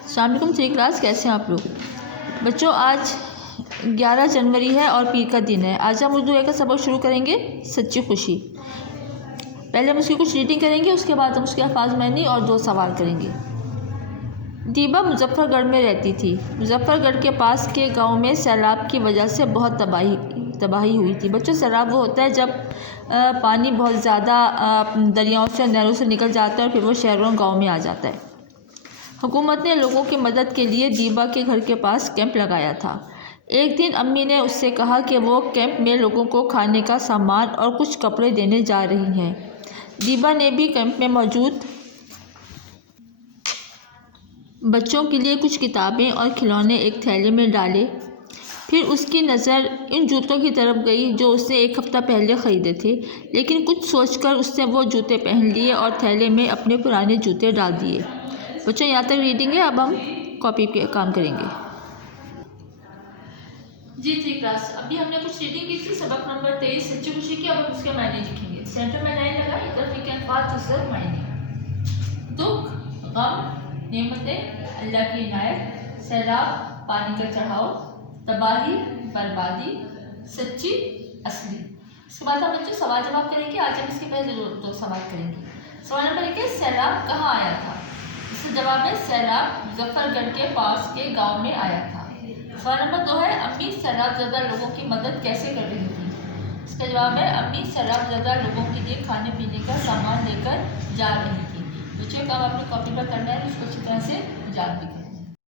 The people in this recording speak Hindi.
अस्सलाम वालेकुम थ्री क्लास, कैसे हैं आप लोग बच्चों। आज 11 जनवरी है और पीर का दिन है। आज हम उर्दू का सबक शुरू करेंगे, सच्ची खुशी। पहले हम उसकी कुछ रीडिंग करेंगे, उसके बाद हम उसके अल्फाज मानी और 2 सवाल करेंगे। दीबा मुजफ्फरगढ़ में रहती थी। मुजफ्फरगढ़ के पास के गांव में सैलाब की वजह से बहुत तबाही हुई थी। बच्चों, सैलाब वो होता है जब पानी बहुत ज़्यादा दरियाओं से, नहरों से निकल जाता है और फिर वो शहरों गाँव में आ जाता है। हुकूमत ने लोगों की मदद के लिए दीबा के घर के पास कैंप लगाया था। एक दिन अम्मी ने उससे कहा कि वो कैंप में लोगों को खाने का सामान और कुछ कपड़े देने जा रही हैं। दीबा ने भी कैंप में मौजूद बच्चों के लिए कुछ किताबें और खिलौने एक थैले में डाले। फिर उसकी नज़र इन जूतों की तरफ गई जो उसने एक हफ़्ता पहले ख़रीदे थे, लेकिन कुछ सोचकर उसने वो जूते पहन लिए और थैले में अपने पुराने जूते डाल दिए। बच्चों, यहाँ तक रीडिंग है। अब हम कॉपी पे काम करेंगे। जी थ्री क्लास, अभी हमने कुछ रीडिंग की थी, सबक नंबर 23 सच्ची खुशी की। अब हम उसके मायने लिखेंगे। सेंटर में लाइन लगा, इधर लिखे अल्फाज दूसरे मायने। दुख, गम, नेमतें, अल्लाह की इनायत, सैलाब, पानी का चढ़ाव, तबाही, बर्बादी, सच्ची, असली। इसके बाद हम बच्चों सवाल जवाब करेंगे। आज हम इसके पहले दो सवाल करेंगे। सवाल नंबर 1 है, सैलाब कहाँ आया था? इसका जवाब है सैलाब मुजफ्फरगढ़ के पास के गांव में आया था। सवाल नंबर 2 है, अम्मी सैलाबज़दा लोगों की मदद कैसे कर रही थी? इसका जवाब है अम्मी सैलाबज़दा लोगों के लिए खाने पीने का सामान लेकर जा रही थी। बच्चों, काम आपने कॉपी पर करना है, उसको अच्छी तरह से याद भी करना है।